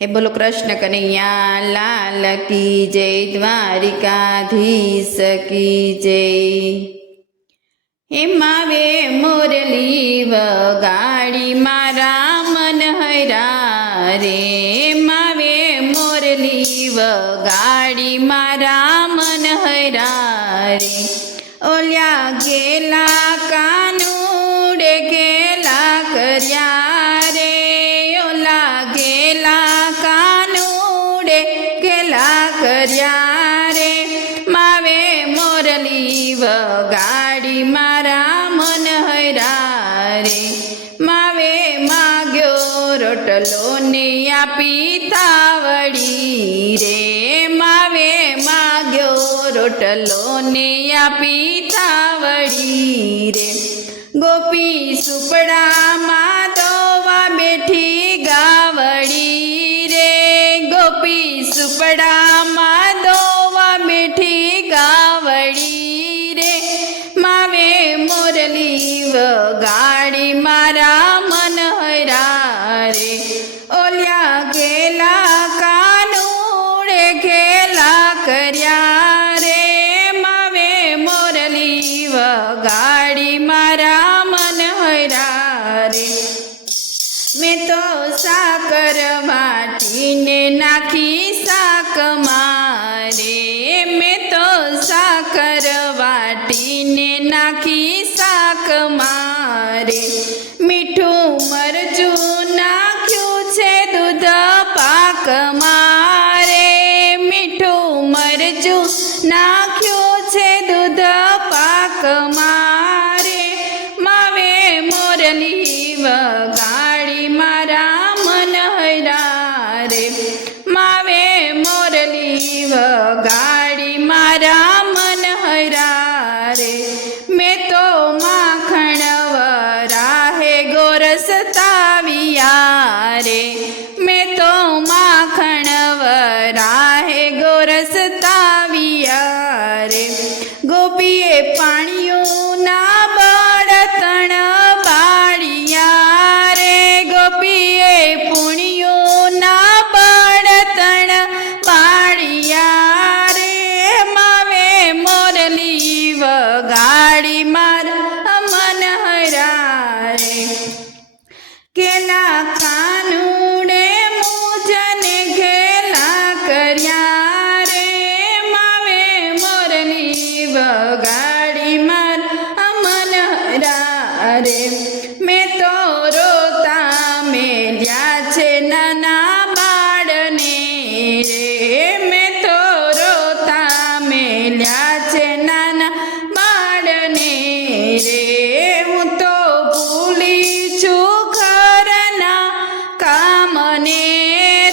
हे बोलो कृष्ण कन्हैया लाल की जय, द्वारिकाधीश की जय। हे मावे मुरली वगाड़ी मारा मन हरा रे, मावे मुरली वगाड़ी मारा मन हरा रे। ओल्या गेला कानूडे गेला कर्या रे, ओला गेला कानूडे गेला कर्या रे। मावे मुरली वगाड़ी मारा मन हरा रे, मावे माग्यो रोटलो ने आपी तावड़ी रे, मावे माग्यो रोटलो ने आपी तावड़ी रे। गोपी सुपड़ा माधवा बैठी गावड़ी रे, गोपी सुपड़ा माधवा बैठी गावड़ी रे। मावे मुरली वगाड़ी मारा मन हरा रे, ओल्या गेला कानूड़े खेला कर्या रे। मावे मुरली वगाड़ी मारा मन हरा रे। मैं तो साकर वाटी ने नाखी साक मारे, मैं तो साकर वाटी ने नाखी साक मारे। मीठू मरचू नाख्यू छे दूध पाक मारे, मीठू मरचू नाख्यू छे दूध पाक मारे। मावे मुरली वगाड़ी मारा मन हरा रे, मावे मुरली वगाड़ी मारा मन हरा रे। मैं तो माखण वराहे गोरस ताविया रे, मैं तो माखण वराहे गोरस ताविया रे। गोपीए पाणियों ना बड़तण बाड़िया रे, गोपीए पुणियों ना बड़तण बाड़िया रे। मावे मुरली वगाड़ी मारा मन हरा रे, केला कानूड़े मुझने घेला कर्या रे। मावे मुरली वगाड़ी मारा मन हरा रे। मैं तो रोता मेल्या छे नाना बाळने रे, मैं तो रोता मेल्या छे नाना बाळने रे। हूँ तो भूली छूं घरना कामने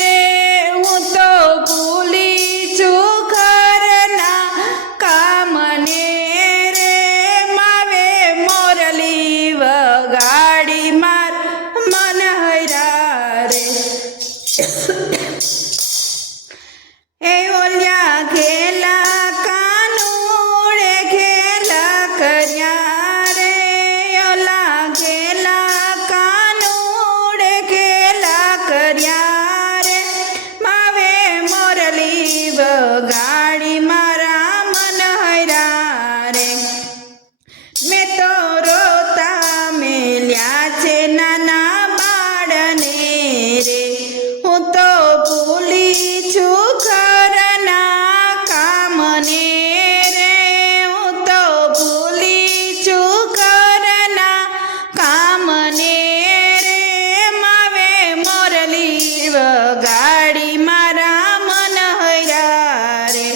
रे, हूँ तो भूली छूं घरना कामने रे। मावे मुरली वगाड़ी मार मन हरा रे। ए ओल्या घेला कानूड़े घेला कर्या रे, ओला घेला कानूड़े घेला कर्या रे। मावे मुरली वगाड़ी मारा मन हरा रे। मैं तो रोता मेल्या छे नाना बाळने रे, हूँ तो भूली छूं घरना कामने रे, हूँ तो भूली छूं घरना कामने रे। मावे मुरली वगाड़ी मारा मन हरा रे,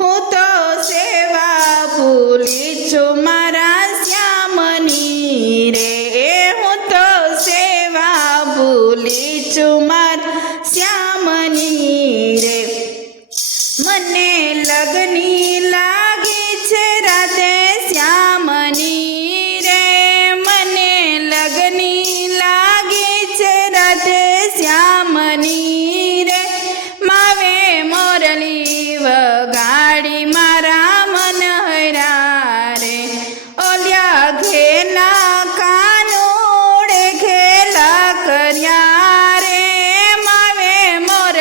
हूँ तो सेवा भूली छूं मारा श्यामनी रे, हूँ तो सेवा भूली छूं मारा श्यामनी रे। मने लगनी लागी छे राधे श्यामनी रे, मने लगनी लागी छे राधे श्यामनी रे। मावे मुरली वगाड़ी मारा मन हरा रे, ओल्या घेला कानूड़े घेला कर्या रे। मावे मोर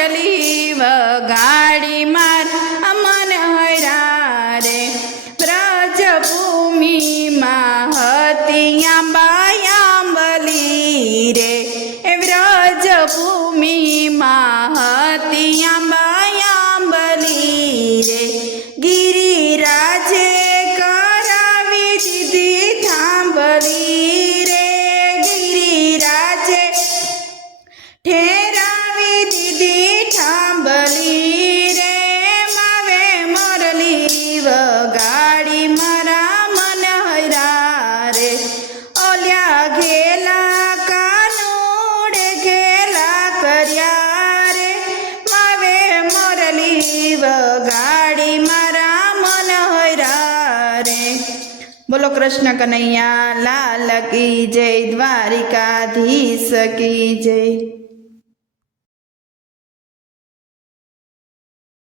બોલો કૃષ્ણ કનૈયા લાલ કી જય, દ્વારિકાધીશ કી જય.